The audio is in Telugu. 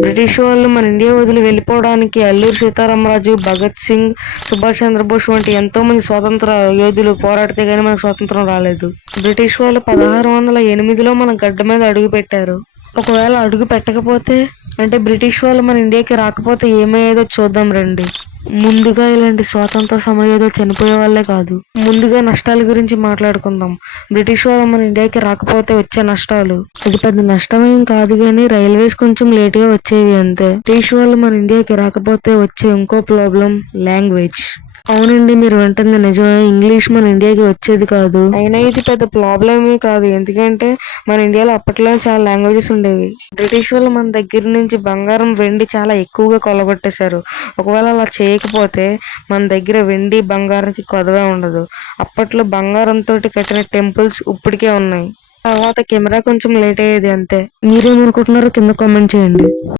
బ్రిటిష్ వాళ్ళు మన ఇండియా వదిలి వెళ్ళిపోవడానికి అల్లూరి సీతారామరాజు, భగత్ సింగ్, సుభాష్ చంద్రబోస్ వంటి ఎంతో మంది స్వాతంత్ర యోధులు పోరాడితే గానీ మనకు స్వాతంత్రం రాలేదు. బ్రిటిష్ వాళ్ళు 1608లో మన గడ్డ మీద అడుగు పెట్టారు. ఒకవేళ అడుగు పెట్టకపోతే, అంటే బ్రిటిష్ వాళ్ళు మన ఇండియాకి రాకపోతే ఏమయ్యేదో చూద్దాం రండి. ముందుగా ఇలాంటి స్వాతంత్ర సమరయోధులు చనిపోయే వాళ్ళే కాదు. ముందుగా నష్టాల గురించి మాట్లాడుకుందాం. బ్రిటిష్ వాళ్ళు మన ఇండియాకి రాకపోతే వచ్చే నష్టాలు, అది పెద్ద నష్టమేం కాదు కానీ రైల్వేస్ కొంచెం లేటుగా వచ్చేవి అంతే. బ్రిటిష్ వాళ్ళు మన ఇండియాకి రాకపోతే వచ్చే ఇంకో ప్రాబ్లం లాంగ్వేజ్. అవునండి, మీరు వింటుంది నిజమే. ఇంగ్లీష్ మన ఇండియాకి వచ్చేది కాదు. అయినా ఇది పెద్ద ప్రాబ్లమే కాదు, ఎందుకంటే మన ఇండియాలో అప్పట్లో చాలా లాంగ్వేజెస్ ఉండేవి. బ్రిటిష్ వాళ్ళు మన దగ్గర నుంచి బంగారం, వెండి చాలా ఎక్కువగా కొలగొట్టేశారు. ఒకవేళ అలా చేయకపోతే మన దగ్గర వెండి, బంగారానికి కొదవే ఉండదు. అప్పట్లో బంగారంతో కట్టిన టెంపుల్స్ ఇప్పటికే ఉన్నాయి. తర్వాత కెమెరా కొంచెం లేట్ అయ్యేది అంతే. మీరేమనుకుంటున్నారో కింద కామెంట్ చేయండి.